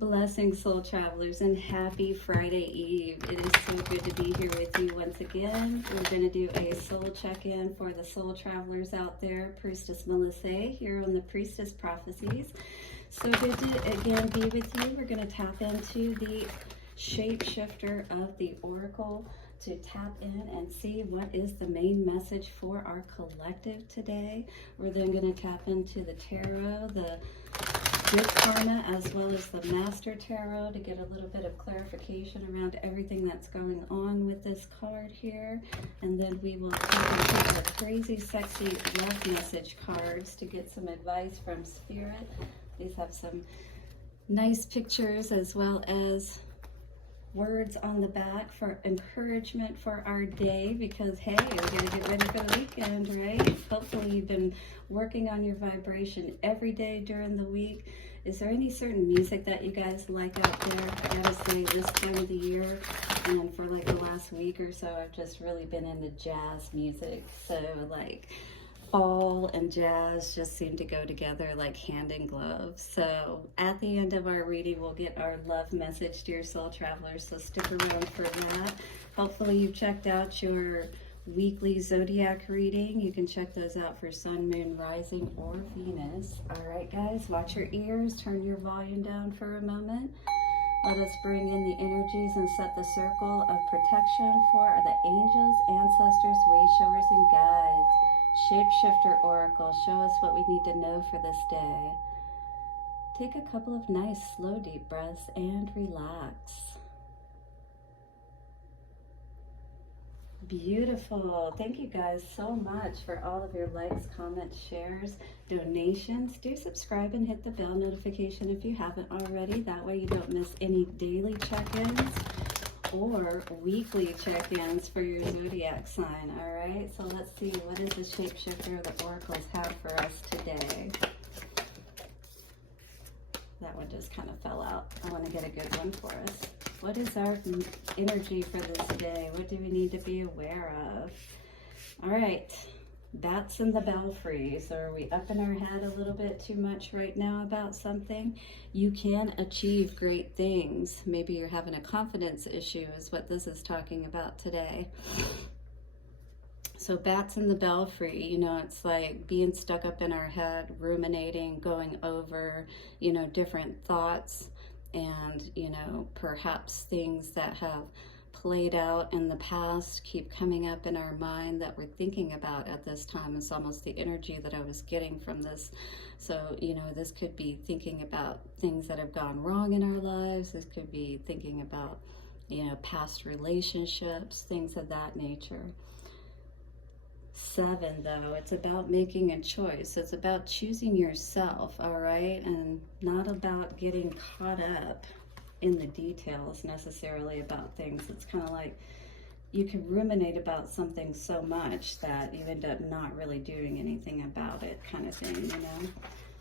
Blessings, soul travelers, and happy Friday Eve. It is so good to be here with you once again. We're going to do a soul check-in for the soul travelers out there. Priestess Melissae here on the Priestess Prophecies. So good to again be with you. We're going to tap into the ShapeShifter of the Oracle to tap in and see what is the main message for our collective today. We're then going to tap into the tarot, the good karma, as well as the master tarot to get a little bit of clarification around everything that's going on with this card here. And then we will tap into the crazy sexy love message cards to get some advice from Spirit. These have some nice pictures as well as words on the back for encouragement for our day, because hey, we gotta get ready for the weekend, right? Hopefully you've been working on your vibration every day during the week. Is there any certain music that you guys like out there? I gotta say, this time of the year and for like the last week or so, I've just really been into jazz music. So like fall and jazz just seem to go together like hand in glove. So at the end of our reading, we'll get our love message, dear soul travelers, so stick around for that. Hopefully you've checked out your weekly zodiac reading. You can check those out for sun, moon, rising, or Venus. All right, guys, watch your ears, turn your volume down for a moment. Let us bring in the energies and set the circle of protection for the angels, ancestors, way showers, and guides. Shapeshifter Oracle, show us what we need to know for this day. Take a couple of nice, slow, deep breaths and relax. Beautiful. Thank you guys so much for all of your likes, comments, shares, donations. Do subscribe and hit the bell notification if you haven't already. That way you don't miss any daily check-ins or weekly check-ins for your zodiac sign. All right, so let's see, what does the shapeshifter of the oracles have for us today? That one just kind of fell out. I want to get a good one for us. What is our energy for this day? What do we need to be aware of? All right, bats in the belfry. So are we up in our head a little bit too much right now about something? You can achieve great things. Maybe you're having a confidence issue is what this is talking about today. So bats in the belfry, you know, it's like being stuck up in our head, ruminating, going over, you know, different thoughts and, you know, perhaps things that have played out in the past keep coming up in our mind that we're thinking about at this time. It's almost the energy that I was getting from this. So, you know, this could be thinking about things that have gone wrong in our lives. This could be thinking about, you know, past relationships, things of that nature. 7, though, it's about making a choice. It's about choosing yourself, all right? And not about getting caught up in the details necessarily about things. It's kind of like you can ruminate about something so much that you end up not really doing anything about it, kind of thing, you know?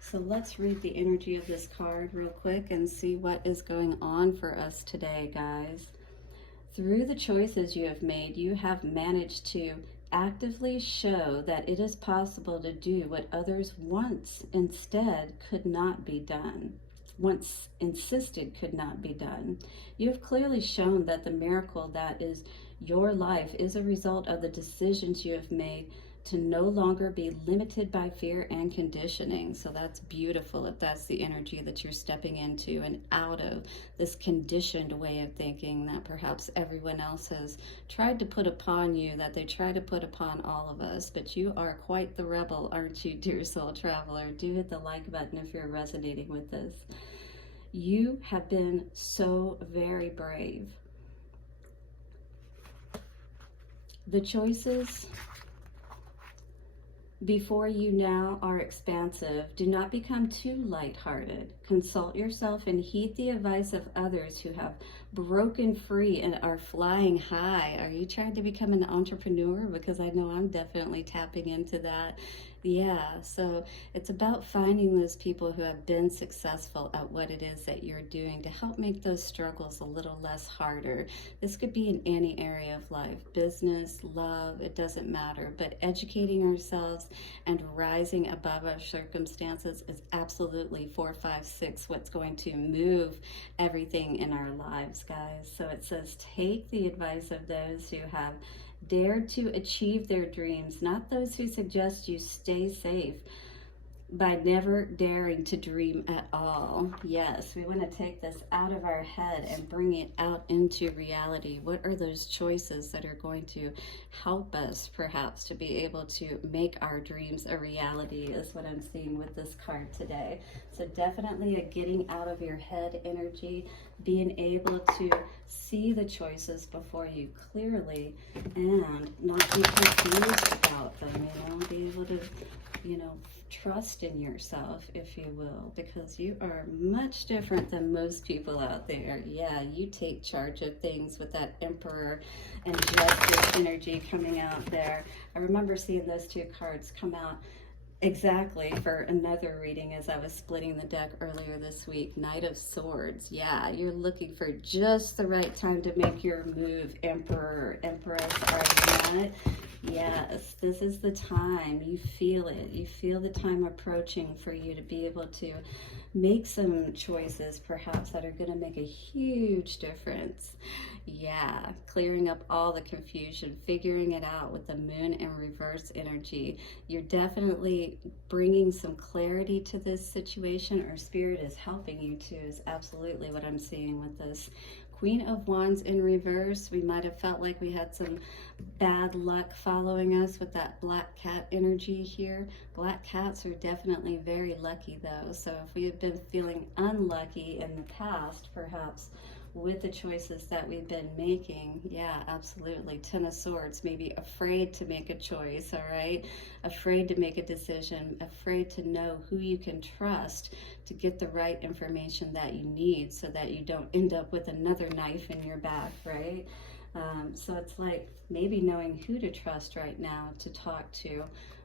So let's read the energy of this card real quick and see what is going on for us today, guys. Through the choices you have made, you have managed to actively show that it is possible to do what others once instead could not be done, once insisted could not be done. You have clearly shown that the miracle that is your life is a result of the decisions you have made to no longer be limited by fear and conditioning. So that's beautiful if that's the energy that you're stepping into and out of this conditioned way of thinking that perhaps everyone else has tried to put upon you, that they try to put upon all of us. But you are quite the rebel, aren't you, dear soul traveler? Do hit the like button if you're resonating with this. You have been so very brave. The choices before you now are expansive. Do not become too lighthearted. Consult yourself and heed the advice of others who have broken free and are flying high. Are you trying to become an entrepreneur? Because I know I'm definitely tapping into that. Yeah, so it's about finding those people who have been successful at what it is that you're doing to help make those struggles a little less harder. This could be in any area of life, business, love, it doesn't matter. But educating ourselves and rising above our circumstances is absolutely 4, 5, 6, what's going to move everything in our lives, guys. So it says, take the advice of those who have dared to achieve their dreams, not those who suggest you stay safe by never daring to dream at all. Yes, we want to take this out of our head and bring it out into reality. What are those choices that are going to help us perhaps to be able to make our dreams a reality, is what I'm seeing with this card today. So definitely a getting out of your head energy, being able to see the choices before you clearly and not be confused about them, be able to, trust in yourself, if you will, because you are much different than most people out there. Yeah, you take charge of things with that Emperor and Justice energy coming out there. I remember seeing those 2 cards come out exactly for another reading as I was splitting the deck earlier this week. Knight of Swords. Yeah, you're looking for just the right time to make your move, Emperor, Empress. Are you not? Yes, this is the time. You feel it. You feel the time approaching for you to be able to make some choices perhaps that are going to make a huge difference. Yeah, clearing up all the confusion, figuring it out with the moon and reverse energy. You're definitely bringing some clarity to this situation, or Spirit is helping you to, is absolutely what I'm seeing with this. Queen of Wands in reverse. We might have felt like we had some bad luck following us with that black cat energy here. Black cats are definitely very lucky though. So if we have been feeling unlucky in the past, perhaps with the choices that we've been making, yeah, absolutely. 10 of Swords, maybe afraid to make a choice, all right? Afraid to make a decision, afraid to know who you can trust to get the right information that you need so that you don't end up with another knife in your back, right? So it's like maybe knowing who to trust right now to talk to.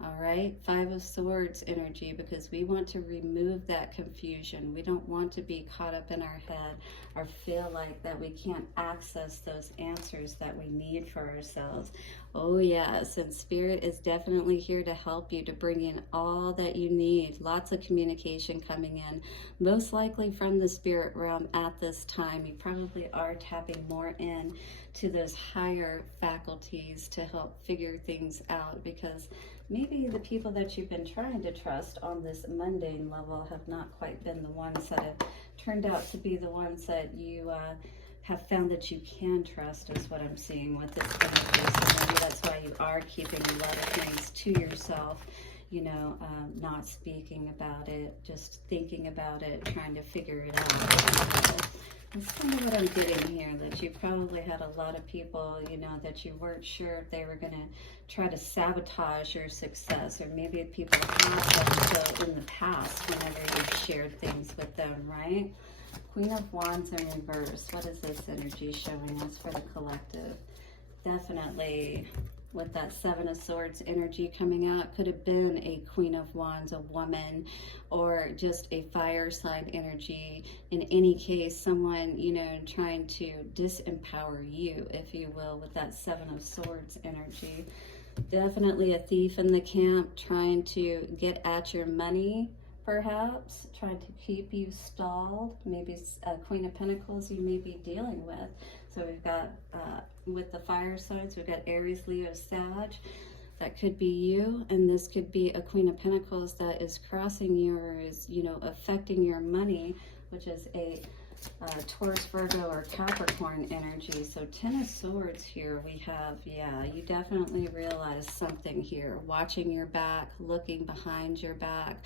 All right, 5 of Swords energy, because we want to remove that confusion. We don't want to be caught up in our head or feel like that we can't access those answers that we need for ourselves. Oh yes, and Spirit is definitely here to help you to bring in all that you need. Lots of communication coming in, most likely from the spirit realm at this time. You probably are tapping more in to those higher faculties to help figure things out, because maybe the people that you've been trying to trust on this mundane level have not quite been the ones that have turned out to be the ones that you have found that you can trust, is what I'm seeing with this energy. So maybe that's why you are keeping a lot of things to yourself, not speaking about it, just thinking about it, trying to figure it out. That's kind of what I'm getting here, that you probably had a lot of people, that you weren't sure if they were going to try to sabotage your success, or maybe people have done so in the past whenever you've shared things with them, right? Queen of Wands in reverse. What is this energy showing us for the collective? Definitely with that 7 of Swords energy coming out, could have been a Queen of Wands, a woman, or just a fire sign energy. In any case, someone, trying to disempower you, if you will, with that 7 of Swords energy. Definitely a thief in the camp, trying to get at your money, perhaps, trying to keep you stalled. Maybe a Queen of Pentacles you may be dealing with. So we've got, with the fire signs, we've got Aries, Leo, Sag. That could be you, and this could be a Queen of Pentacles that is crossing you, or is, affecting your money, which is a Taurus, Virgo, or Capricorn energy. So 10 of Swords here we have, yeah, you definitely realize something here. Watching your back, looking behind your back.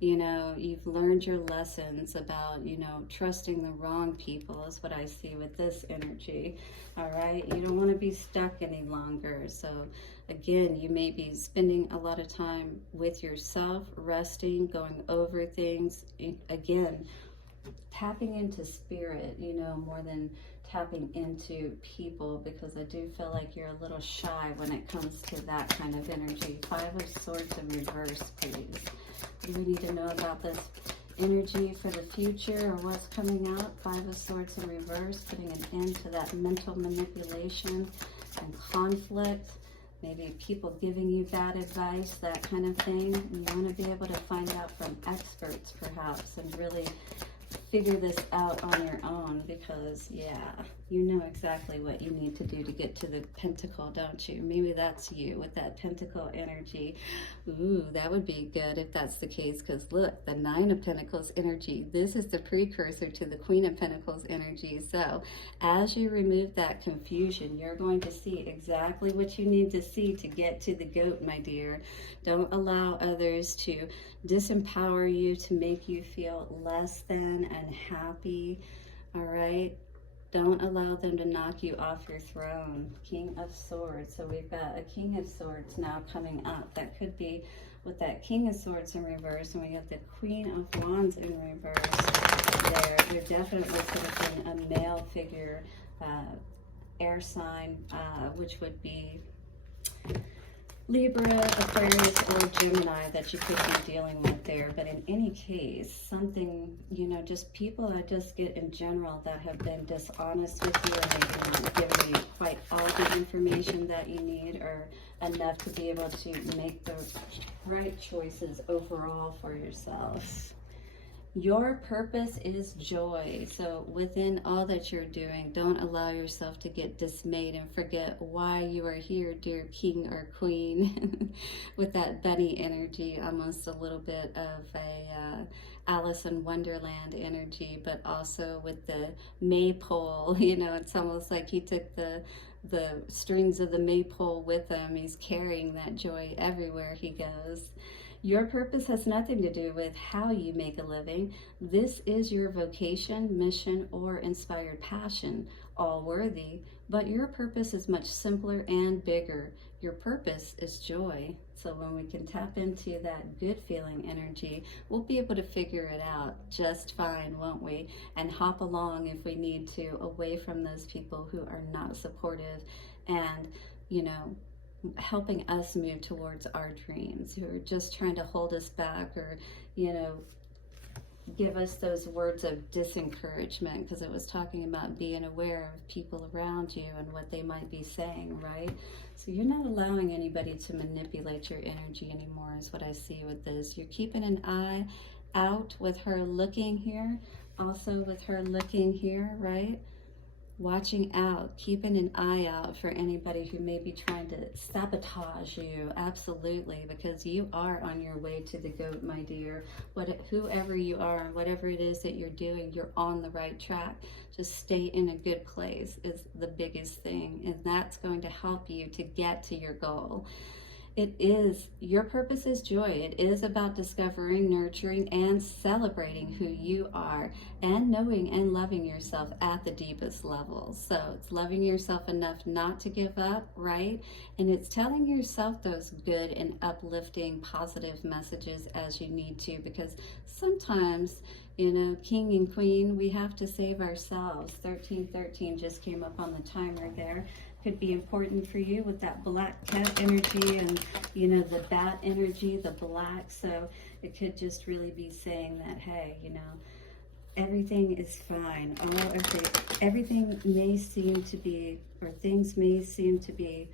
You've learned your lessons about, trusting the wrong people, is what I see with this energy. All right, you don't want to be stuck any longer. So again, you may be spending a lot of time with yourself, resting, going over things. Again, tapping into spirit, more than tapping into people, because I do feel like you're a little shy when it comes to that kind of energy. 5 of Swords in reverse, please. What do we need to know about this energy for the future, or what's coming out? 5 of Swords in reverse, putting an end to that mental manipulation and conflict. Maybe people giving you bad advice, that kind of thing. You want to be able to find out from experts, perhaps, and really figure this out on your own, because yeah, you know exactly what you need to do to get to the pentacle, don't you? Maybe that's you with that pentacle energy. Ooh, that would be good if that's the case, because look, the Nine of Pentacles energy, this is the precursor to the Queen of Pentacles energy. So as you remove that confusion, you're going to see exactly what you need to see to get to the goat, my dear. Don't allow others to disempower you, to make you feel less than unhappy. All right, don't allow them to knock you off your throne. King of Swords. So we've got a King of Swords now coming up. That could be with that King of Swords in reverse, and we got the Queen of Wands in reverse there. There definitely could have been a male figure, air sign, which would be Libra, Aquarius, or Gemini that you could be dealing with there. But in any case, something, you know, just people I just get in general that have been dishonest with you, and they've not given you quite all the information that you need, or enough to be able to make the right choices overall for yourself. Your purpose is joy. So within all that you're doing, don't allow yourself to get dismayed and forget why you are here, dear king or queen. With that bunny energy, almost a little bit of a Alice in Wonderland energy, but also with the maypole, you know, it's almost like he took the strings of the maypole with him. He's carrying that joy everywhere he goes. Your purpose has nothing to do with how you make a living. This is your vocation, mission, or inspired passion, all worthy, but your purpose is much simpler and bigger. Your purpose is joy. So when we can tap into that good feeling energy, we'll be able to figure it out just fine, won't we? And hop along if we need to, away from those people who are not supportive and, you know, helping us move towards our dreams, who are just trying to hold us back, or, you know, give us those words of disencouragement, because it was talking about being aware of people around you and what they might be saying, right? So you're not allowing anybody to manipulate your energy anymore, is what I see with this. You're keeping an eye out with her looking here, also with her looking here, right? Watching out, keeping an eye out for anybody who may be trying to sabotage you. Absolutely, because you are on your way to the goat, my dear. Whoever you are and whatever it is that you're doing, you're on the right track. Just stay in a good place is the biggest thing, and that's going to help you to get to your goal. It is, your purpose is joy. It is about discovering, nurturing, and celebrating who you are, and knowing and loving yourself at the deepest level. So it's loving yourself enough not to give up, right? And it's telling yourself those good and uplifting, positive messages as you need to, because sometimes, you know, king and queen, we have to save ourselves. 1313 just came up on the timer there. Could be important for you with that black cat energy and, you know, the bat energy, the black. So it could just really be saying that, hey, you know, everything is fine. Everything may seem to be, or things may seem to be,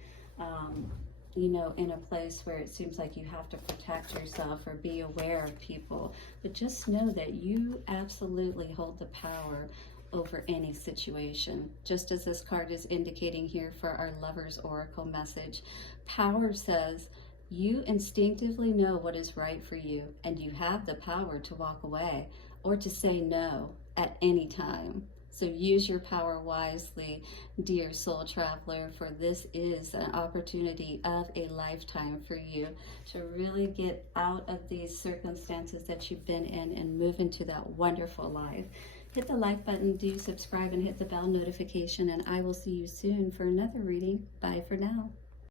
you know, in a place where it seems like you have to protect yourself or be aware of people. But just know that you absolutely hold the power over any situation. Just as this card is indicating here for our Lover's Oracle message, power says you instinctively know what is right for you, and you have the power to walk away or to say no at any time. So use your power wisely, dear soul traveler, for this is an opportunity of a lifetime for you to really get out of these circumstances that you've been in and move into that wonderful life. Hit the like button, do subscribe, and hit the bell notification, and I will see you soon for another reading. Bye for now.